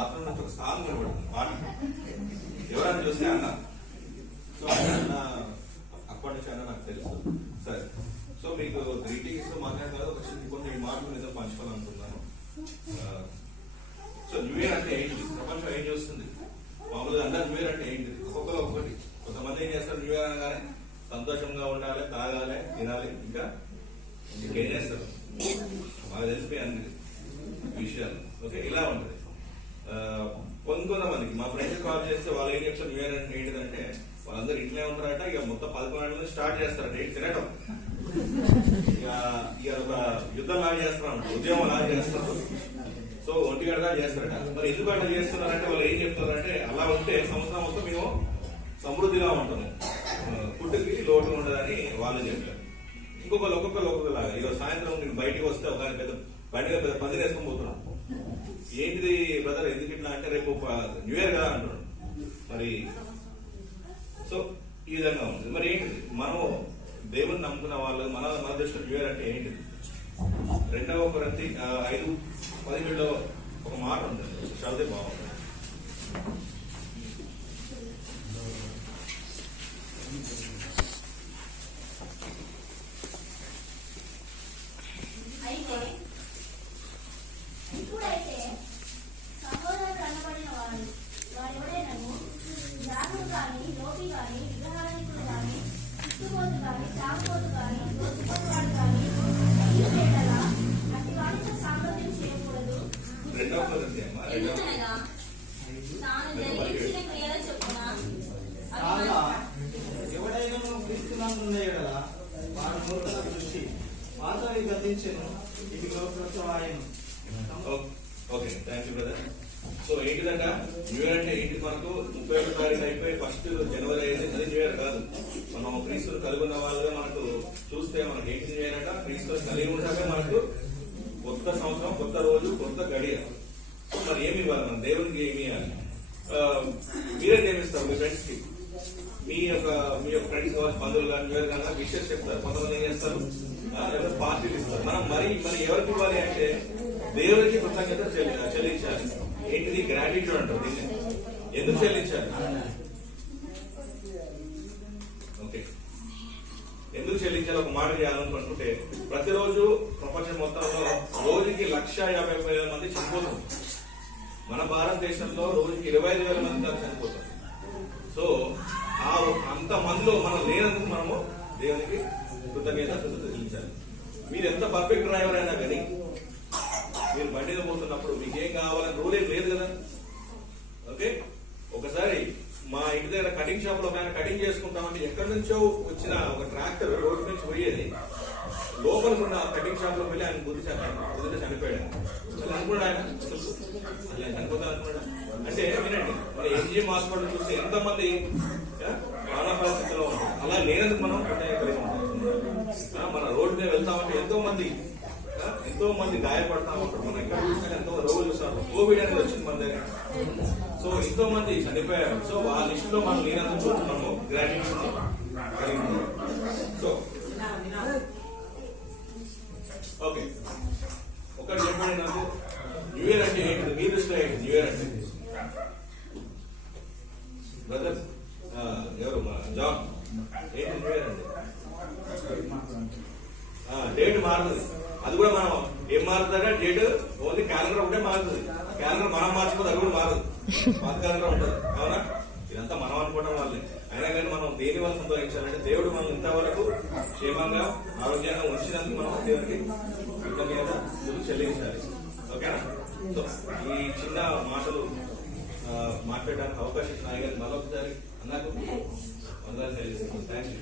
Bathroom నుంచి ఒక song కనబడుతుంది పాట ఎవరైనా చూస్తే అన్న. సో అన్న అప్పటి నుంచి అన్న నాకు తెలుసు. సరే, సో మీకు గ్రీటింగ్స్ మాట్లాడే ఒక కొన్ని మాటలు మీద పంచుకోవాలనుకున్నాను. సో న్యూ ఇయర్ అంటే ఏంటి, ప్రపంచం ఏం చూస్తుంది, మామూలుగా అందరు న్యూ ఇయర్ అంటే ఏంటి, ఒక్కొక్కరు ఒక్కటి. కొంతమంది ఏం చేస్తారు, న్యూ ఇయర్ అనగానే సంతోషంగా ఉండాలి, తాగాలి, తినాలి, ఇంకా ఇంకేం చేస్తారు మాకు తెలిసిపోయి అన్ని విషయాలు. ఓకే, ఇలా ఉంటుంది. కొంతమందికి మా ఫ్రెండ్స్ కాల్ చేస్తే వాళ్ళు ఏం చెప్తారు, న్యూ ఇయర్ అంటే ఏంటిదంటే వాళ్ళందరూ ఇంట్లో ఉంటారట, ఇక మొత్తం 11 నుంచి స్టార్ట్ చేస్తారట ఏంటి తినటం. ఇక ఒక యుద్ధం లాగా చేస్తున్నాం, ఉద్యమం లాగా చేస్తారు. సో 1 గంటగా చేస్తారట. మరి ఎందుకు అట్లా చేస్తున్నారంటే వాళ్ళు ఏం చెప్తారంటే, అలా ఉంటే సంవత్సరం మొత్తం మేము సమృద్ధిగా ఉంటాము, ఫుడ్కి లోటు ఉండదని వాళ్ళు చెప్పారు. ఒక్కొక్కలాగా ఈరోజు సాయంత్రం నేను బయటికి వస్తే ఒక పెద్ద బయటగా పెద్ద పందిరి వేసుకొని పోతున్నాం. ఏంటిది బ్రదర్ ఎందుకు ఇట్లా అంటే, రేపు న్యూ ఇయర్ కదా అంటున్నాడు. మరి సో ఈ విధంగా ఉంటుంది. మరి ఏంటిది, మనం దేవుని నమ్ముకున్న వాళ్ళు మన దృష్టిలో న్యూ ఇయర్ అంటే ఏంటిది? 2 కొరింథీ 5:17 ఒక మాట ఉంటుంది, చదివితే బాగుంటుంది. ఇప్పుడైతే సహోదరుడు అనబడిన వాడెవడైనను జాతులు గాని, లోపి గాని, విగ్రహారాధికుడు గాని, చిట్టుబోతు గాని, తాగుబోతు గాని, దోచుకోవాడు గాని అట్టి వాడితో సాంగత్యం చేయకూడదు. ఎందుకనగా తాను జరిగించిన క్రియల చొప్పున ఎవడైనా క్రీస్తునందున్న యెడల వాడు మూర్ఖత దృష్టి వాస్తవి గతించెను, ఇది లోకప్రసవాయను. Okay, thank you brother. So ఏంటిదంట న్యూ ఇయర్ అంటే ఏంటి, మనకు 31వ తారీఖు అయిపోయి 1 జనవరి అయింది, అది న్యూ ఇయర్ కాదు. మనం క్రీస్తుని కలిగి ఉన్న వాళ్ళుగా మనకు చూస్తే మనకి ఏంటి న్యూ ఇయర్ అంట, క్రీస్తుని కలిగి ఉంటాకే మనకు కొత్త సంవత్సరం, కొత్త రోజు, కొత్త గడియ. మరి ఏమి ఇవ్వాలి మనం దేవునికి, ఏమి ఇవ్వాలి? మీరే ఏమిస్తారు మీ ఫ్రెండ్స్ కి, మీ యొక్క ఫ్రెండ్స్ కావచ్చు, బంధువులు కానీ న్యూ ఇయర్ కానీ విషెస్ చెప్తారు. కొంతమంది ఏం చేస్తారు, పార్టీలు ఇస్తారు. మనం మరి ఎవరికి ఇవ్వాలి అంటే దేవుడికి కృతజ్ఞత చెల్లించాలి. ఏంటిది, గ్రాటిట్యూడ్ అంటారు దీన్ని. ఎందుకు చెల్లించాలి? ఓకే, ఎందుకు చెల్లించాలి ఒక మాట చేయాలనుకుంటే, ప్రతిరోజు ప్రపంచం మొత్తంలో రోజుకి 1,50,000 మంది చనిపోతారు. మన భారతదేశంలో రోజుకి 25,000 మంది దాకా చనిపోతారు. సో అంత మందిలో మనం లేనందుకు మనము దేవునికి కృతజ్ఞత చెల్లించాలి. మీరు ఎంత పర్ఫెక్ట్ డ్రైవర్ అయినా కానీ మీరు బండిలో పోతున్నప్పుడు మీకేం కావాలని రూల్ ఏం లేదు కదా. ఓకే, ఒకసారి మా ఇంటి దగ్గర కటింగ్ షాప్ లో ఆయన కటింగ్ చేసుకుంటామంటే ఎక్కడి నుంచో వచ్చిన ఒక ట్రాక్టర్ రోడ్డు నుంచి పోయేది, లోపలికి ఉన్న కటింగ్ షాప్ లో వెళ్ళి ఆయన కుదిరి చనిపోయాడు. అసలు అనుకున్నాడు ఆయన చనిపోతా అనుకున్నాడు. అంటే వినండి, మన ఎన్జిఎం హాస్పిటల్ చూస్తే ఎంతమంది ప్రాణ పరిస్థితిలో ఉంటారు. అలా లేనందుకు మనం కలిగి ఉంటాం. మన రోడ్డు మీద వెళ్తామంటే ఎంతో మంది గాయపడతా ఉంటారు. మనం ఎక్కడ చూసినా ఎంతో రోగులు చూస్తారు. కోవిడ్ అనేది వచ్చింది మన దగ్గర. సో ఎంతో మంది చనిపోయారు. సో వాళ్ళ లిస్ట్ లో మనం లేనందుకు మనము గ్రాడ్యుయేషన్ కలిగి ఉంటాం. సో ఓకే, ఒకటి చెప్పండి నాకు, న్యూ ఇయర్ అంటే ఏంటి మీ దృష్టిలో ఏంటి న్యూ ఇయర్ అంటే? బ్రదర్ ఎవరు జాబ్ ఏంటి న్యూ ఇయర్ అంటే? డేట్ మారుతుంది. అది కూడా మనం ఏం మారుతుందంటే డేట్ ఓన్లీ క్యాలెండర్ ఒకటే మారుతుంది. క్యాలెండర్ మనం మార్చుకోదు, అది కూడా మారదు, పాత క్యాలెండర్ ఉంటుంది. అవునా? ఇదంతా మనం అనుకోవడం వాళ్ళే. అయినా కానీ మనం దేని వల్ల సంతోషించాలంటే దేవుడు మనం ఇంతవరకు క్షేమంగా ఆరోగ్యంగా ఉంచినందుకు మనం దేవుడికి కృతజ్ఞత చెల్లించాలి. ఓకేనా? సో ఈ చిన్న మాటలు మాట్లాడడానికి అవకాశం ఇచ్చిన మరొకసారి అన్నకు వందనాలు చెల్లిస్తున్నాను. Thank you.